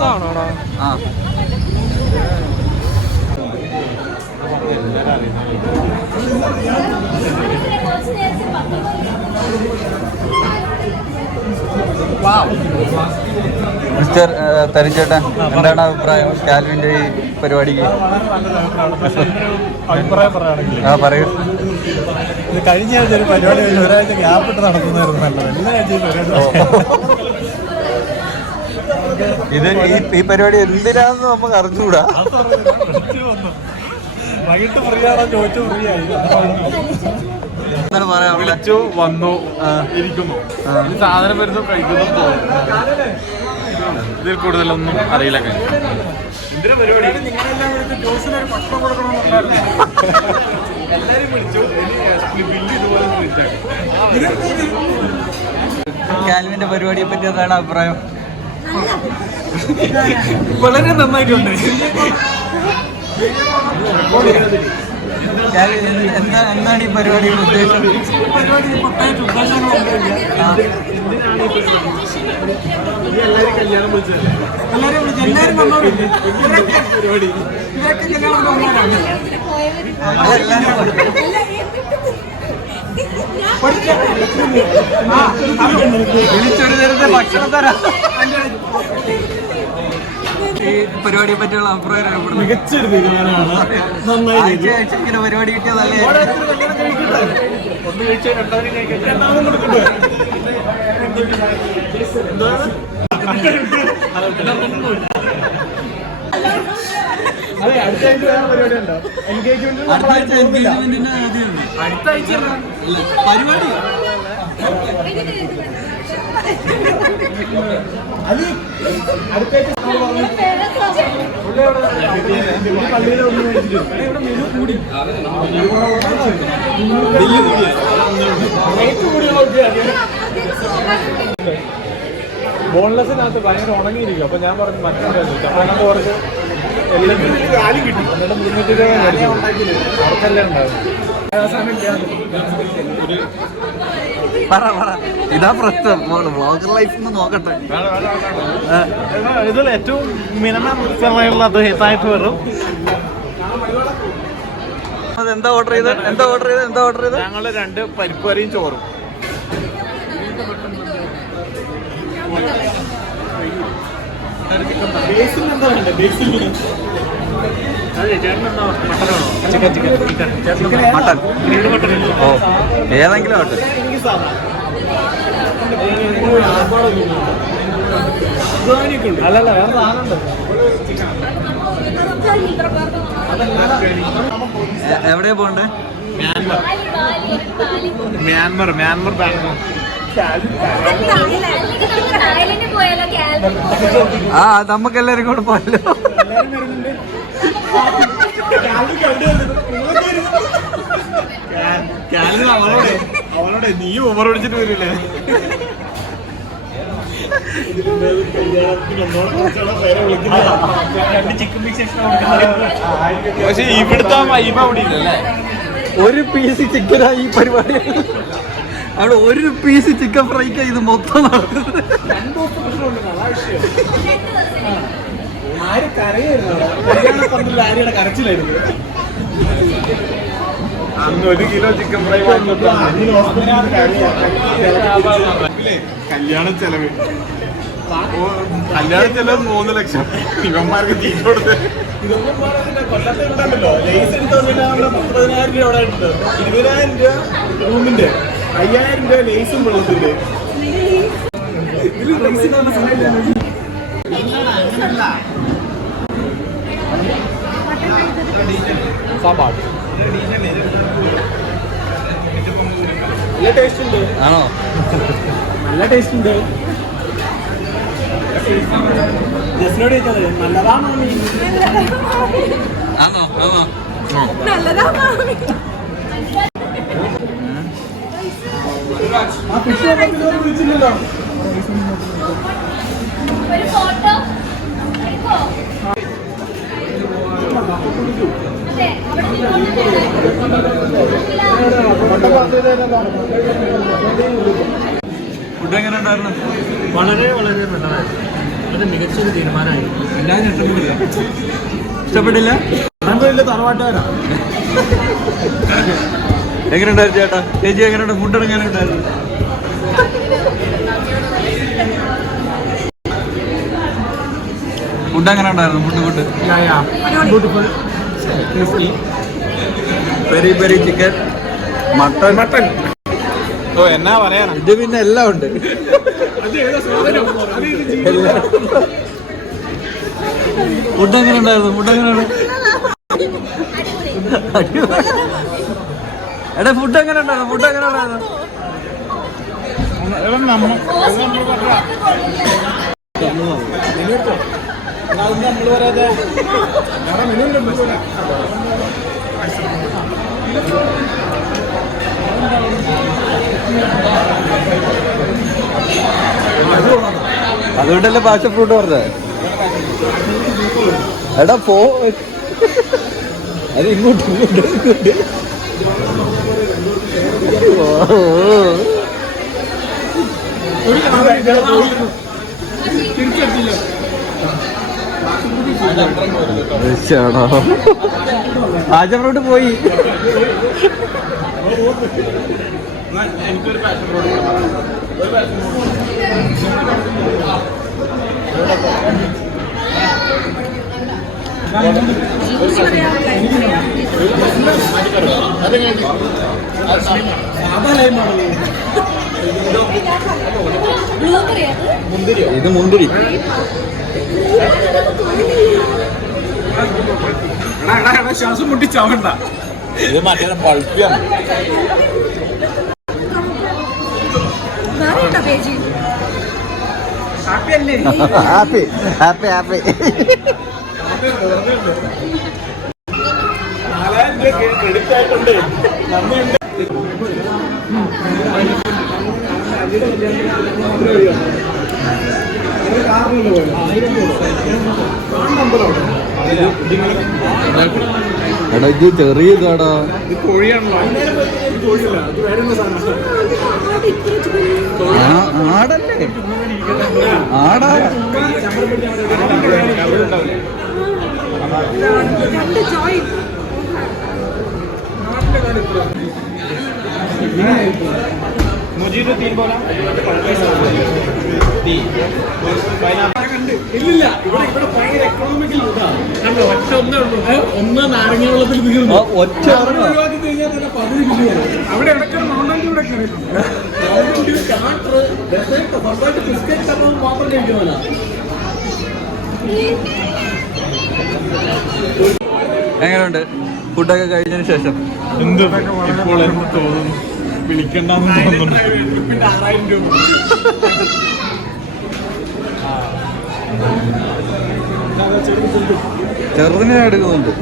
ആ മിസ്റ്റർ തരിച്ചേട്ടൻ, എന്താണ് അഭിപ്രായം കാൽവിൻ്റെ ഈ പരിപാടിക്ക്? അഭിപ്രായം പറയുകയാണെങ്കിൽ പറയൂ. ഇത് കഴിഞ്ഞ ആഴ്ച ഒരു പരിപാടി കഴിഞ്ഞ് ഒരാഴ്ച ഗ്യാപ്പിട്ട് നടത്തുന്നതായിരുന്നു നല്ലത്. എല്ലാ ആഴ്ചയും ഇത് ഈ പരിപാടി എന്തിനാന്ന് നമുക്ക് അറിഞ്ഞുകൂടാ. വൈകിട്ട് ഫ്രീ ആണോ ചോദിച്ചു ഫ്രീ ആയി. വിളിച്ചു വന്നു ഇരിക്കുന്നു, സാധനം വരുന്നു കഴിക്കുന്നു പോകുന്നു. ഇതിൽ കൂടുതലൊന്നും അറിയില്ല. എന്തിനാ പരിപാടി? നിങ്ങളെല്ലാം വിളിച്ച് ജോസിനൊരു ഭക്ഷണം കൊടുക്കണമെന്നുണ്ടായിരുന്നു. എല്ലാരും വിളിച്ചു. ബില്ല് ഇതുപോലെ കാൽവിന്റെ പരിപാടിയെ പറ്റി എന്താണ് അഭിപ്രായം? വളരെ നന്നായിട്ടുണ്ട്. എന്താണ് ഈ പരിപാടിയുടെ ഉദ്ദേശം? എല്ലാരും കല്യാണം വിളിച്ചത്. വിളിച്ചൊരു തരത്തെ ഭക്ഷണം തരാം. ഈ പരിപാടിയെ പറ്റിയുള്ള അഭിപ്രായം മികച്ചൊരു തീരുമാനമാണ്. ആഴ്ച ഇങ്ങനെ പരിപാടി കിട്ടിയാൽ നല്ല ഒന്ന് കഴിച്ചാൽ രണ്ടാമതും കഴിക്കാൻ അതെ, അടുത്ത ആഴ്ച പരിപാടി ഉണ്ടോ? എൻഗേജ്മെന്റ് അടുത്ത ആഴ്ച പരിപാടി അലി അടുത്ത പള്ളിയിലെ ഒന്ന് മേടിച്ചിട്ട് കൂടി ബോൺലെസ്സിനകത്ത് ഭയങ്കര ഉണങ്ങിയിരിക്കും. അപ്പൊ ഞാൻ പറഞ്ഞു മറ്റേ ചപ്പാനകത്ത് കുറച്ച് എല്ലാം കിട്ടി. എന്നിട്ട് 300 രൂപ ഉണ്ടാക്കിയില്ല, അവർക്കെല്ലാം ഉണ്ടാവും. ഇതാ പ്രശ്നം. വ്ളോഗർ ലൈഫ് നോക്കട്ടെ. ഇതിൽ ഏറ്റവും മിനിമം ഹിറ്റായിട്ട് വരും. എന്താ ഓർഡർ ചെയ്ത്? ഞങ്ങൾ 2 പരിപ്പ് കറിയും ചോറും. മട്ടൻ. ഓ, ഏതെങ്കിലും ആട്ടെ. അല്ലല്ല, വേറെ സാധനമുണ്ട്. എവിടെയാ പോണ്ടേ? മ്യാൻമർ ബാംഗ്ലൂർ. ആ, നമുക്കെല്ലാരും കൂടെ പോയല്ലോ. അവനോടെ നീ ഓവർ ഓടിച്ചിട്ട് വരില്ലേ? പക്ഷെ ഇവിടുത്തെ വൈബ അവിടെ ഇല്ലല്ലേ. ഒരു പീസ് ചിക്കനാ ഈ പരിപാടി. അവിടെ ഒരു പീസ് ചിക്കൻ ഫ്രൈക്കാ ഇത് മൊത്തം നടക്കുന്നത്. ആര്യയുടെ കരച്ചിലായിരുന്നു. അന്ന് 1 കിലോ ചിക്കൻ ഫ്രൈ കല്യാണ ചെലവ് 3 ലക്ഷം. ഇവന്മാർക്ക് തീറ്റ കൊടുത്ത് കൊല്ലത്തെ ഉണ്ടല്ലോ, ലേസ് എടുത്ത് വന്നിട്ട് 30,000 രൂപ അവിടെ ഉണ്ട്. 20,000 രൂപ റൂമിന്റെ, 5,000 രൂപ ലേസും വെള്ളത്തിന്റെ. സാമ്പാർ നല്ല ടേസ്റ്റ് ഉണ്ട്. ആണോ? നല്ല ടേസ്റ്റ് ഉണ്ട്. ജസ്റ്റിനോട് ചോദിച്ചത് നല്ലതാണോ? ആണോ? ആ ഫിഷ് വിളിച്ചില്ലല്ലോ. ഫുഡ് എങ്ങനെ ഉണ്ടായിരുന്നു? വളരെ വളരെ നല്ലതായിരുന്നു. വളരെ മികച്ചൊരു തീരുമാനമായിരുന്നു. എല്ലാവരും ഇഷ്ടപ്പെട്ടില്ല. ഇഷ്ടപ്പെട്ടില്ല? തറവാട്ടുകാരാ. എങ്ങനെ ഉണ്ടായിരുന്നു ചേട്ടാ? ചേച്ചി എങ്ങനെയുണ്ട്? ഫുഡ് എങ്ങനെ ഉണ്ടായിരുന്നു? ഫുഡ് എങ്ങനെ ഉണ്ടായിരുന്നു? Food beautiful, tasty. Peri peri chicken, mutton. ഓ എന്നാ പറയാനാ. ഇത് പിന്നെ എല്ലാം ഉണ്ട്. ഫുഡ് എങ്ങനെ ഉണ്ടായിരുന്നു? ഫുഡ് എങ്ങനെയാണ്? എടാ ഫുഡ് എങ്ങനെ ഉണ്ടായിരുന്നു? ഫുഡ് എങ്ങനെ ഉണ്ടായിരുന്നു? അതുകൊണ്ടല്ലേ ഭാഷ ഫ്രൂട്ട് പറഞ്ഞത്. എടാ പോ, അത് ഇങ്ങോട്ട് ഇങ്ങോട്ട്. ഭാഷ ഫ്രൂട്ട് പോയി. എനിക്കൊരു പാഷൻ ഫ്രൂട്ട്. ഇത് മുന്തിരി. ശ്വാസം മുട്ടിച്ചാവണ്ട. ഇത് മറ്റേ പൾപ്പിയാണ്. Happy happy happy. 4000 രൂപ ക്രെഡിറ്റ് ആയിട്ടുണ്ട്. നന്ദിയുണ്ട്. എടാ ഇത് ചെറിയ കാടാ. ഇത് കോഴിയാണല്ലോ. ആടല്ലേ? ആടാ. मुझे तो 3 बोला. ഇല്ലില്ല, ഇവിടെ ഭയങ്കര എക്കണോമിക്കൽ ഫുഡാണ്. ഒന്ന് നാരങ്ങ വെള്ളത്തിൽ തീർന്നു. ഒറ്റ ഒഴിവാക്കി കഴിഞ്ഞാൽ തന്നെ 10 ബില്ലിയാണ്. അവിടെ ഇടയ്ക്ക് മൗണ്ടൻ കൂടെ സ്റ്റാർട്ടർ, ഡെസേർട്ട്, ഫസ്റ്റായിട്ട് ബിസ്ക്കറ്റ് ഒക്കെ മാത്രം കഴിക്കുന്നവനാ. എങ്ങനെയുണ്ട് ഫുഡൊക്കെ കഴിഞ്ഞതിന് ശേഷം? എന്ത് ഇപ്പോൾ എന്ത് തോന്നുന്നു? വിളിക്കണ്ടെന്ന് തോന്നുന്നു. 6000 രൂപ. ചെറുതിനെ എടുക്കുന്നുണ്ട്.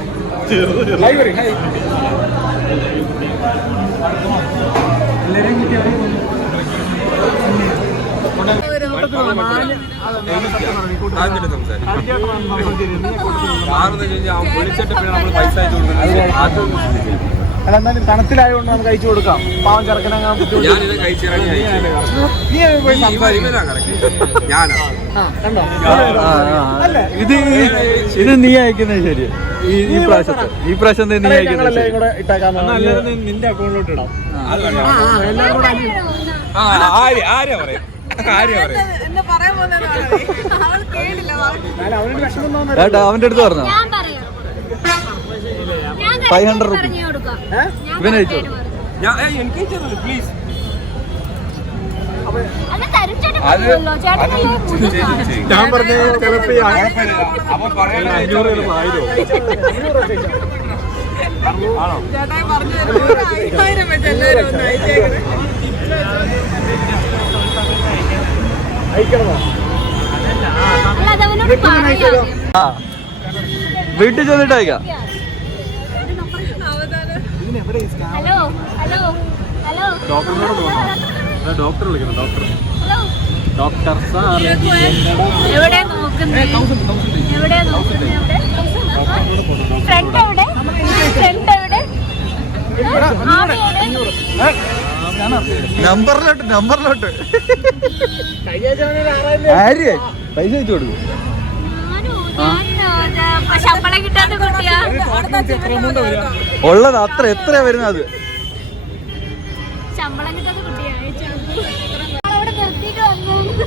അതെന്തായാലും തണുത്തിലായതുകൊണ്ട് നമുക്ക് കഴിച്ചു കൊടുക്കാം. പാവം ചെറുക്കനങ്ങാൻ ഇത് നീ അയക്കുന്നത് ശരി. ഈ പ്രാവശ്യം നീ അയക്കുന്നത് നിന്റെ അക്കൗണ്ടിലോട്ട് ഇടാം. അവനോട് വിഷമം തോന്നുന്നു. കേട്ടാ അവന്റെ അടുത്ത് പറഞ്ഞോ 500 റുപ്പീസ് ഇവനെ അയച്ചോ. പ്ലീസ്. ഞാൻ പറഞ്ഞു ചിലപ്പോ അവൻ പറയാൻ 500 രൂപ ആയിരോ. വീട്ടിൽ ചെന്നിട്ട് അയക്കാം. ഹലോ ഹലോ ഹലോ ഡോക്ടറിനോട് തോന്നുന്നു. ഡോക്ടർ വിളിക്കണം. ഡോക്ടർ സാർ എവിടെ നോക്കുന്നേ? എവിടെ നോക്കുന്നേ? ഫ്രണ്ട് എവിടെ? ഫ്രണ്ട് എവിടെ? നമ്പറിലോട്ട് ആര്യ പൈസ വെച്ചു കൊടുക്കും. ശമ്പളം കിട്ടാത്ത കുട്ടിയാ. ഉള്ളത് എത്രയാ വരുന്നത് അത്? ശമ്പളം കിട്ടാത്ത കുട്ടിയാ. അവിടെ നിർത്തിയിട്ട് വന്നു.